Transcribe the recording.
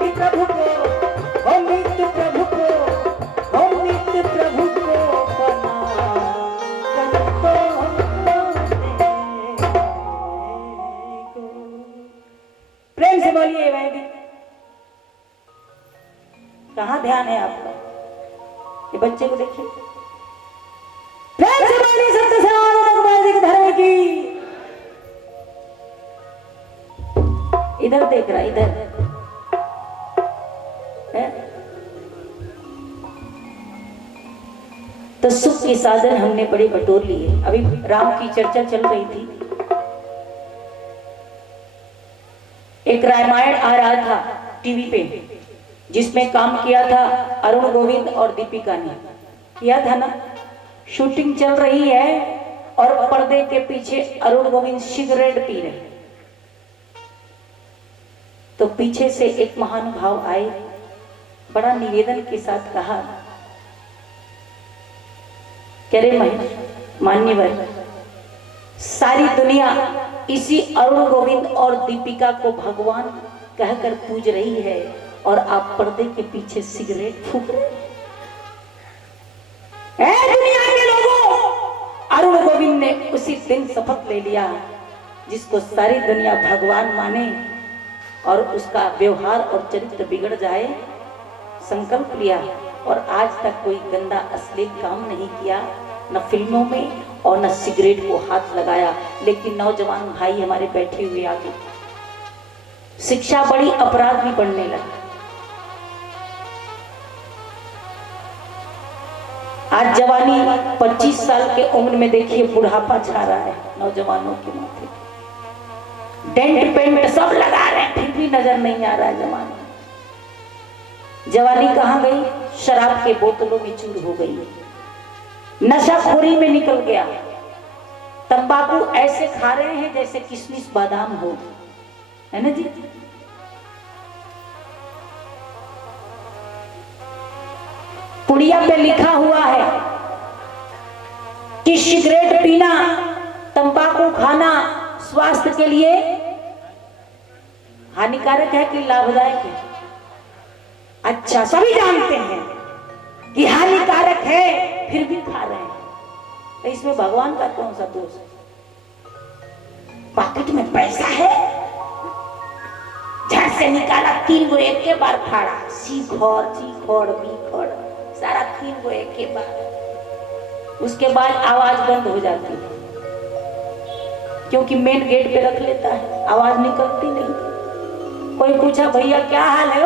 नित्य प्रभु को, ओम नित्य प्रभु को, ओम नित्य प्रभु को बना करतो को। प्रेम से बोलिए वैदिक। कहाँ ध्यान है आपका? ये बच्चे को देखिए, प्रेम से बोलिए सत्य सनातन वैदिक धर्म की। इधर देख रहा, इधर है? तो सुख के साधन हमने बड़े बटोर लिए। अभी राम की चर्चा चल रही थी, एक रामायण आ रहा था टीवी पे, जिसमें काम किया था अरुण गोविंद और दीपिका ने किया था ना। शूटिंग चल रही है और पर्दे के पीछे अरुण गोविंद सिगरेट पी रहे। तो पीछे से एक महानुभाव आए, बड़ा निवेदन के साथ कहा, कह रहे महेश मान्यवर, सारी दुनिया इसी अरुण गोविंद और दीपिका को भगवान कहकर पूज रही है और आप पर्दे के पीछे सिगरेट फूंक रहे हैं। दुनिया के लोगों, अरुण गोविंद ने उसी दिन शपथ ले लिया, जिसको सारी दुनिया भगवान माने और उसका व्यवहार और चरित्र बिगड़ जाए, संकल्प लिया और आज तक कोई गंदा अश्लील काम नहीं किया, न फिल्मों में और न सिगरेट को हाथ लगाया। लेकिन नौजवान भाई हमारे बैठे हुए आगे, शिक्षा बढ़ी, अपराध भी बढ़ने लगा। आज जवानी 25 साल के उम्र में देखिए बुढ़ापा छा रहा है नौजवानों के माथे, डेंट पेंट सब लगा रहे हैं, फिर भी नजर नहीं आ रहा है जवानी। जवानी कहाँ गई? शराब के बोतलों में चूर हो गई, नशाखोरी में निकल गया। तंबाकू ऐसे खा रहे हैं जैसे किशमिश बादाम हो, है ना जी? पुड़िया पे लिखा हुआ है कि सिगरेट पीना, तंबाकू खाना स्वास्थ्य के लिए हानिकारक है कि लाभदायक है? अच्छा, सभी जानते हैं कि हानिकारक है, फिर भी खा रहे हैं। तो इसमें भगवान का कौन सा दोष है? पॉकेट में पैसा है, झट से निकाला, 3 गो एक के बार फाड़ा, सीखोड़ चीखोड़ बीखोड़ सारा 3 गो एक के बार। उसके बाद आवाज बंद हो जाती है, क्योंकि मेन गेट पे रख लेता है, आवाज निकलती नहीं। कोई पूछा भैया क्या हाल है?